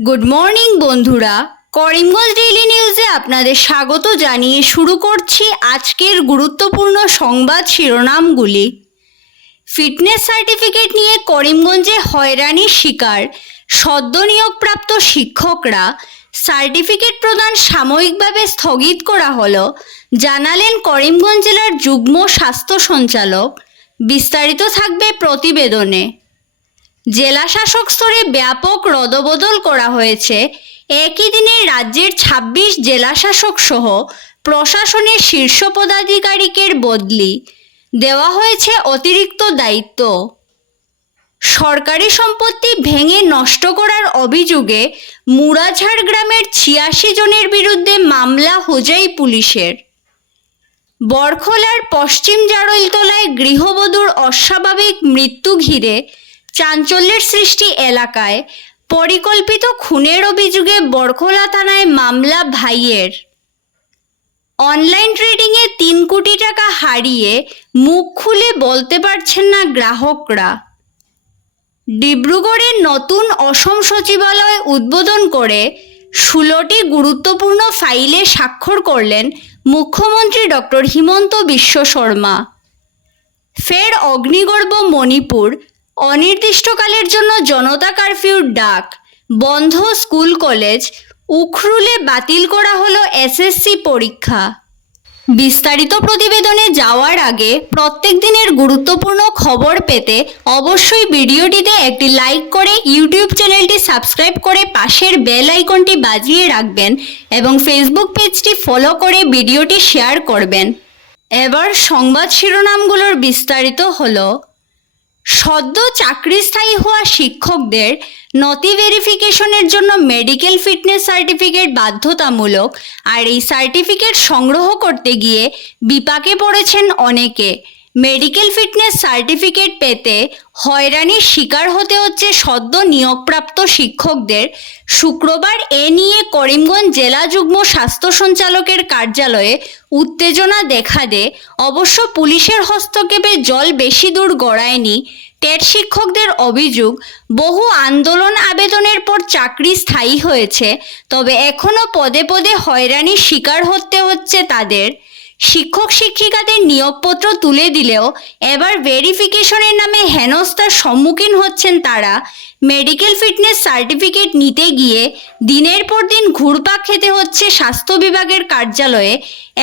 Good morning বন্ধুরা, Karimganj daily নিউজে আপনাদের স্বাগত জানিয়ে শুরু করছি আজকের গুরুত্বপূর্ণ সংবাদ শিরোনামগুলি। ফিটনেস সার্টিফিকেট নিয়ে করিমগঞ্জে হয়রানির শিকার সদ্য নিয়োগপ্রাপ্ত শিক্ষকরা, সার্টিফিকেট প্রদান সাময়িকভাবে স্থগিত করা হলো, জানালেন করিমগঞ্জ জেলার যুগ্ম স্বাস্থ্য সঞ্চালক। বিস্তারিত থাকবে প্রতিবেদনে। জেলা শাসক স্তরে ব্যাপক রদবদল করা হয়েছে। একই দিনে রাজ্যের ২৬ জেলা শাসক সহ প্রশাসনের শীর্ষ পদাধিকারিকের বদলি, দেওয়া হয়েছে অতিরিক্ত দায়িত্ব। সরকারি সম্পত্তি ভেঙে নষ্ট করার অভিযোগে মুরাঝাড় গ্রামের ৮৬ জনের বিরুদ্ধে মামলা হোজাই পুলিশের। বরখলার পশ্চিম জারৈলতলায় গৃহবধূর অস্বাভাবিক মৃত্যু ঘিরে চাঞ্চল্যের সৃষ্টি এলাকায়। পরিকল্পিত খুনের অভিযোগে বরখলা থানায় মামলা ভাইয়ের। অনলাইন ট্রেডিংয়ে ৩ কোটি টাকা হারিয়ে মুখ খুলে বলতে পারছেন না গ্রাহকরা। ডিব্রুগড়ের নতুন অসম সচিবালয় উদ্বোধন করে ১৬টি গুরুত্বপূর্ণ ফাইলে স্বাক্ষর করলেন মুখ্যমন্ত্রী ডক্টর হিমন্ত বিশ্ব শর্মা। ফের অগ্নিগর্ভ মণিপুর, অনির্দিষ্টকালের জন্য জনতা কারফিউর ডাক, বন্ধ স্কুল কলেজ, উখরুলে বাতিল করা হলো এসএসসি পরীক্ষা। বিস্তারিত প্রতিবেদনে যাওয়ার আগে প্রত্যেক দিনের গুরুত্বপূর্ণ খবর পেতে অবশ্যই ভিডিওটিতে একটি লাইক করে ইউটিউব চ্যানেলটি সাবস্ক্রাইব করে পাশের বেল আইকনটি বাজিয়ে রাখবেন এবং ফেসবুক পেজটি ফলো করে ভিডিওটি শেয়ার করবেন। এবার সংবাদ শিরোনামগুলোর বিস্তারিত হলো। সদ্য চাকরি স্থায়ী হওয়া শিক্ষকদের নথি ভেরিফিকেশনের জন্য মেডিকেল ফিটনেস সার্টিফিকেট বাধ্যতামূলক, আর এই সার্টিফিকেট সংগ্রহ করতে গিয়ে বিপাকে পড়েছেন অনেকে। মেডিকেল ফিটনেস সার্টিফিকেট পেতে হয়রানির শিকার হতে হচ্ছে সদ্য নিয়োগপ্রাপ্ত শিক্ষকদের। শুক্রবার এ নিয়ে করিমগঞ্জ জেলা যুগ্ম স্বাস্থ্য সঞ্চালকের কার্যালয়ে উত্তেজনা দেখা দেয়। অবশ্য পুলিশের হস্তক্ষেপে জল বেশি দূর গড়ায়নি। টেট শিক্ষকদের অভিযোগ, বহু আন্দোলন আবেদনের পর চাকরি স্থায়ী হয়েছে, তবে এখনও পদে পদে হয়রানির শিকার হতে হচ্ছে তাদের। শিক্ষক শিক্ষিকাদের নিয়োগপত্র তুলে দিলেও এবার ভেরিফিকেশনের নামে হেনস্থার সম্মুখীন হচ্ছেন তারা। মেডিকেল ফিটনেস সার্টিফিকেট নিতে গিয়ে দিনের পর দিন ঘুরপাক খেতে হচ্ছে স্বাস্থ্য বিভাগের কার্যালয়ে।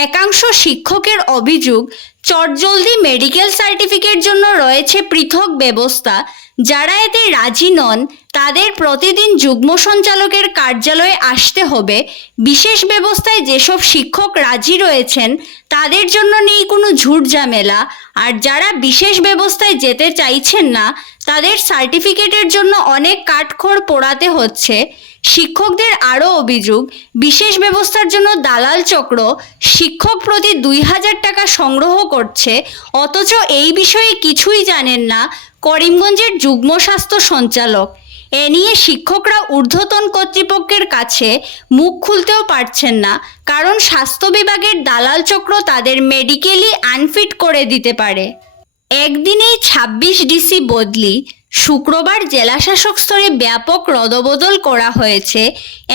একাংশ শিক্ষকের অভিযোগ, চটজলদি মেডিকেল সার্টিফিকেট জন্য রয়েছে পৃথক ব্যবস্থা। যারা এতে রাজি নন তাদের প্রতিদিন যুগ্ম সঞ্চালকের কার্যালয়ে আসতে হবে। বিশেষ ব্যবস্থায় যেসব শিক্ষক রাজি রয়েছেন তাদের জন্য নেই কোনো ঝুট ঝামেলা, আর যারা বিশেষ ব্যবস্থায় যেতে চাইছেন না তাদের সার্টিফিকেটের জন্য অনেক কাঠখড় পোড়াতে হচ্ছে। শিক্ষকদের আরও অভিযোগ, বিশেষ ব্যবস্থার জন্য দালাল চক্র শিক্ষক প্রতি ২,০০০ টাকা সংগ্রহ করছে, অথচ এই বিষয়ে কিছুই জানেন না করিমগঞ্জের যুগ্ম স্বাস্থ্য সঞ্চালক। এ নিয়ে শিক্ষকরা ঊর্ধ্বতন কর্তৃপক্ষের কাছে মুখ খুলতেও পারছেন না, কারণ স্বাস্থ্য বিভাগের দালাল চক্র তাদের মেডিকেলি আনফিট করে দিতে পারে। একদিনেই ২৬ ডিসি বদলি। শুক্রবার জেলাশাসক স্তরে ব্যাপক রদবদল করা হয়েছে।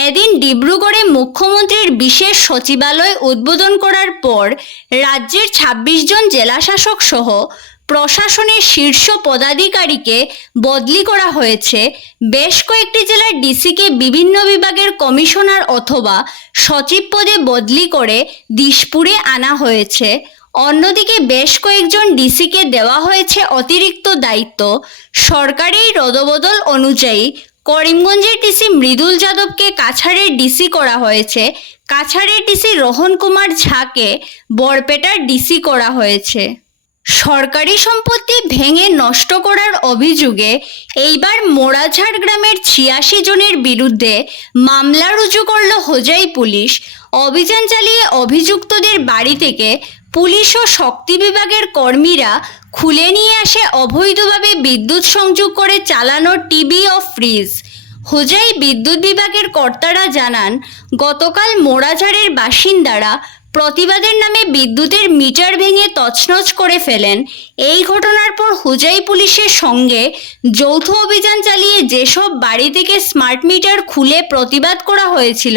এদিন ডিব্রুগড়ে মুখ্যমন্ত্রীর বিশেষ সচিবালয় উদ্বোধন করার পর রাজ্যের ২৬ জন জেলাশাসক সহ প্রশাসনের শীর্ষ পদাধিকারীকে বদলি করা হয়েছে। বেশ কয়েকটি জেলার ডিসিকে বিভিন্ন বিভাগের কমিশনার অথবা সচিব পদে বদলি করে দিশপুরে আনা হয়েছে। অন্যদিকে বেশ কয়েকজন ডিসিকে দেওয়া হয়েছে অতিরিক্ত দায়িত্ব। সরকারি রদবদল অনুযায়ী করিমগঞ্জের ডিসি মৃদুল যাদবকে কাছাড়ের ডিসি করা হয়েছে। কাছাড়ের ডিসি রোহন কুমার ঝাকে বরপেটার ডিসি করা হয়েছে। সরকারি সম্পত্তি ভেঙে নষ্ট করার অভিযোগে এইবার মোরাঝাড় গ্রামের ৮৬ জনের বিরুদ্ধে মামলা রুজু করল হোজাই পুলিশ। অভিযান চালিয়ে অভিযুক্তদের বাড়ি থেকে পুলিশ ও শক্তি বিভাগের কর্মীরা খুলে নিয়ে আসে অবৈধভাবে বিদ্যুৎ সংযোগ করে চালানো টিভি ও ফ্রিজ। হোজাই বিদ্যুৎ বিভাগের কর্তারা জানান, গতকাল মোরাঝাড়ের বাসিন্দারা প্রতিবাদের নামে বিদ্যুতের মিটার ভেঙে তছনছ করে ফেলেন। এই ঘটনার পর হুজাই পুলিশের সঙ্গে যৌথ অভিযান চালিয়ে যেসব বাড়ি থেকে স্মার্ট মিটার খুলে প্রতিবাদ করা হয়েছিল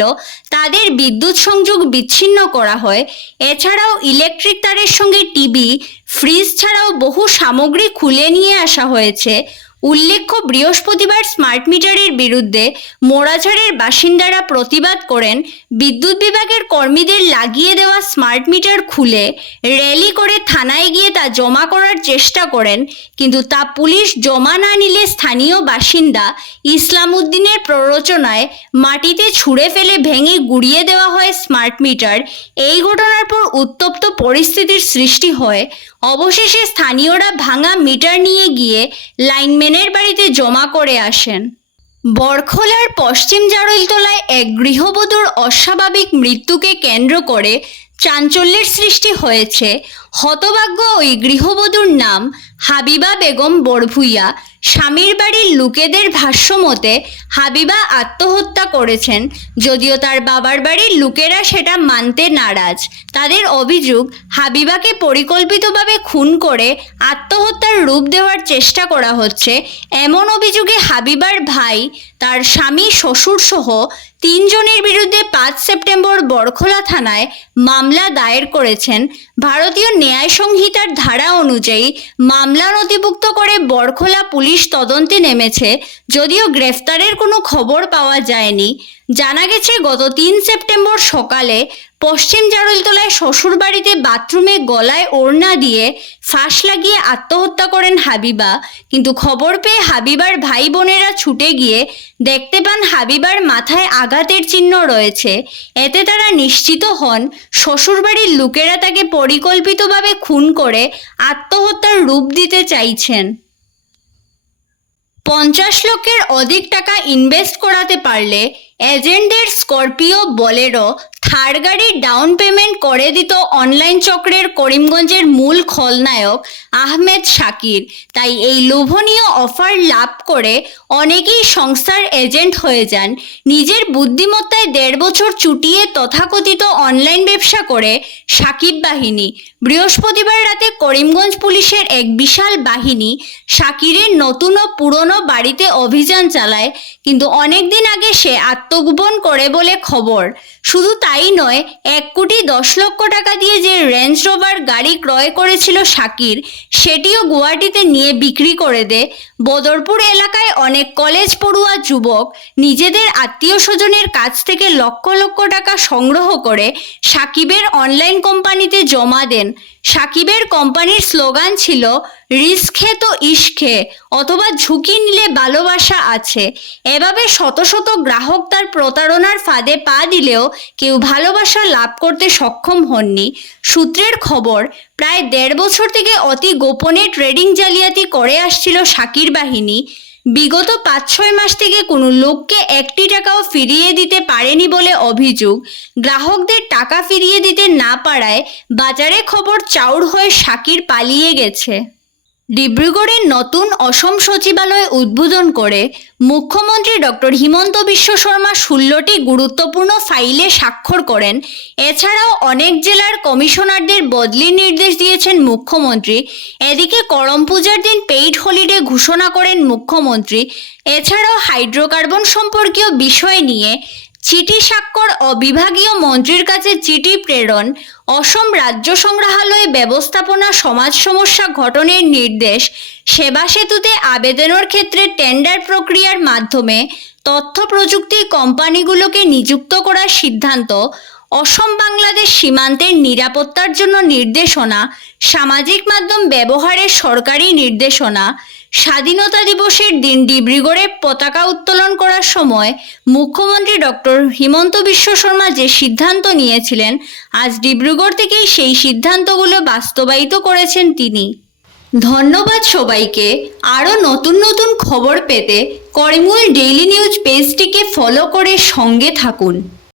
তাদের বিদ্যুৎ সংযোগ বিচ্ছিন্ন করা হয়। এছাড়াও ইলেকট্রিক তারের সঙ্গে টিভি, ফ্রিজ ছাড়াও বহু সামগ্রী খুলে নিয়ে আসা হয়েছে। উল্লেখ্য, বৃহস্পতিবার স্মার্ট মিটারের বিরুদ্ধে মোড়াঝাড়ের বাসিন্দারা প্রতিবাদ করেন। বিদ্যুৎ বিভাগের কর্মীদের লাগিয়ে দেওয়া স্মার্ট মিটার খুলে র্যালি করে থানায় গিয়ে তা জমা করার চেষ্টা করেন, কিন্তু তা পুলিশ জমা না নিলে স্থানীয় বাসিন্দা ইসলাম উদ্দিনের প্ররোচনায় মাটিতে ছুঁড়ে ফেলে ভেঙে গুড়িয়ে দেওয়া হয় স্মার্ট মিটার। এই ঘটনার পর উত্তপ্ত পরিস্থিতির সৃষ্টি হয়। অবশেষে স্থানীয়রা ভাঙা মিটার নিয়ে গিয়ে লাইনম্যানের বাড়িতে জমা করে আসেন। বরখলার পশ্চিম জারৈলতলায় এক গৃহবধূর অস্বাভাবিক মৃত্যুকে কেন্দ্র করে চাঞ্চল্যের সৃষ্টি হয়েছে। হতভাগ্য ওই গৃহবধূর নাম হাবিবা বেগম বড়ভুইয়া। স্বামীর বাড়ির লোকেদের ভাষ্যমতে হাবিবা আত্মহত্যা করেছেন, যদিও তার বাবার বাড়ির লোকেরা সেটা মানতে নারাজ। তাদের অভিযোগ, হাবিবাকে পরিকল্পিতভাবে খুন করে আত্মহত্যার রূপ দেওয়ার চেষ্টা করা হচ্ছে। এমন অভিযোগে হাবিবার ভাই, তার স্বামী, শ্বশুর সহ 3 জনের বিরুদ্ধে 5 সেপ্টেম্বর বরখলা থানায় মামলা দায়ের করেছেন। ভারতীয় ন্যায় সংহিতার ধারা অনুযায়ী মামলা নথিভুক্ত করে বরখলা পুলিশ তদন্তে নেমেছে, যদিও গ্রেফতারের কোনো খবর পাওয়া যায়নি। জানা গেছে, গত 3 সেপ্টেম্বর সকালে পশ্চিম জারৈলতলায় শ্বশুরবাড়িতে বাথরুমে গলায় ওড়না দিয়ে ফাঁস লাগিয়ে আত্মহত্যা করেন হাবিবা। কিন্তু খবর পেয়ে হাবিবার ভাই বোনেরা ছুটে গিয়ে দেখতে পান হাবিবার মাথায় আঘাতের চিহ্ন রয়েছে। এতে তারা নিশ্চিত হন শ্বশুরবাড়ির লোকেরা তাকে পরিকল্পিতভাবে খুন করে আত্মহত্যার রূপ দিতে চাইছেন। 50 লক্ষের অধিক টাকা ইনভেস্ট করাতে পারলে এজেন্টদের স্করপিও, বোলেরো, থার গাড়ির ডাউন পেমেন্ট করে দিত অনলাইন চক্রের করিমগঞ্জের মূল খলনায়ক আহমেদ শাকির। তাই এই লোভনীয় অফার লাভ করে অনেকেই সংস্থার এজেন্ট হয়ে যান। নিজের বুদ্ধিমত্তায় 1.5 বছর চুটিয়ে তথাকথিত অনলাইন ব্যবসা করে সাকিব বাহিনী। বৃহস্পতিবার রাতে করিমগঞ্জ পুলিশের এক বিশাল বাহিনী শাকিরের নতুন ও পুরনো বাড়িতে অভিযান চালায়, কিন্তু অনেক দিন আগে সে আত্মগোপন করে বলে খবর। শুধু তাই নয়, 1,10,00,000 টাকা দিয়ে যে রেঞ্জ রোভার গাড়ি ক্রয় করেছিল শাকির, সেটিও গুয়াহাটিতে নিয়ে বিক্রি করে দেয়। বদরপুর এলাকায় অনেক কলেজ পড়ুয়া যুবক নিজেদের আত্মীয় স্বজনের কাছ থেকে লক্ষ লক্ষ টাকা সংগ্রহ করে সাকিবের অনলাইন কোম্পানিতে জমা দেন। সাকিবের কোম্পানির স্লোগান ছিল, রিস্ক হে তো ইশক হে, অথবা ঝুঁকি নিলে ভালোবাসা আছে। এভাবে শত শত গ্রাহক তার প্রতারণার ফাঁদে পা দিলেও কেউ ভালোবাসা লাভ করতে সক্ষম হননি। সূত্রের খবর, প্রায় 1.5 বছর থেকে অতি গোপনে ট্রেডিং জালিয়াতি করে আসছিল শাকির বাহিনী। বিগত 5-6 মাস থেকে কোনো লোককে 1টি টাকাও ফিরিয়ে দিতে পারেনি বলে অভিযোগ। গ্রাহকদের টাকা ফিরিয়ে দিতে না পারায় বাজারে খবর চাউর হয়ে শাকির পালিয়ে গেছে। ডিব্রুগড়ের নতুন অসম সচিবালয় উদ্বোধন করে মুখ্যমন্ত্রী ডক্টর হিমন্ত বিশ্ব শর্মা 16টি গুরুত্বপূর্ণ ফাইলে স্বাক্ষর করেন। এছাড়াও অনেক জেলার কমিশনারদের বদলির নির্দেশ দিয়েছেন মুখ্যমন্ত্রী। এদিকে করম পূজার দিন পেইড হলিডে ঘোষণা করেন মুখ্যমন্ত্রী। এছাড়াও হাইড্রোকার্বন সম্পর্কীয় বিষয় নিয়ে চিঠি স্বাক্ষর ও বিভাগীয় মন্ত্রীর কাছে চিঠি প্রেরণ, অসম রাজ্য সংগ্রহালয় ব্যবস্থাপনা সমাজ সমস্যা গঠনের নির্দেশ, সেবা সেতুতে আবেদনের ক্ষেত্রে টেন্ডার প্রক্রিয়ার মাধ্যমে তথ্য প্রযুক্তি কোম্পানিগুলোকে নিযুক্ত করার সিদ্ধান্ত, অসম বাংলাদেশ সীমান্তের নিরাপত্তার জন্য নির্দেশনা, সামাজিক মাধ্যম ব্যবহারের সরকারি নির্দেশনা। স্বাধীনতা দিবসের দিন ডিব্রুগড়ে পতাকা উত্তোলন করার সময় মুখ্যমন্ত্রী ডক্টর হিমন্ত বিশ্ব শর্মা যে সিদ্ধান্ত নিয়েছিলেন, আজ ডিব্রুগড় থেকেই সেই সিদ্ধান্তগুলো বাস্তবায়িত করেছেন তিনি। ধন্যবাদ সবাইকে। আরও নতুন নতুন খবর পেতে করিমগঞ্জ ডেইলি নিউজ পেজটিকে ফলো করে সঙ্গে থাকুন।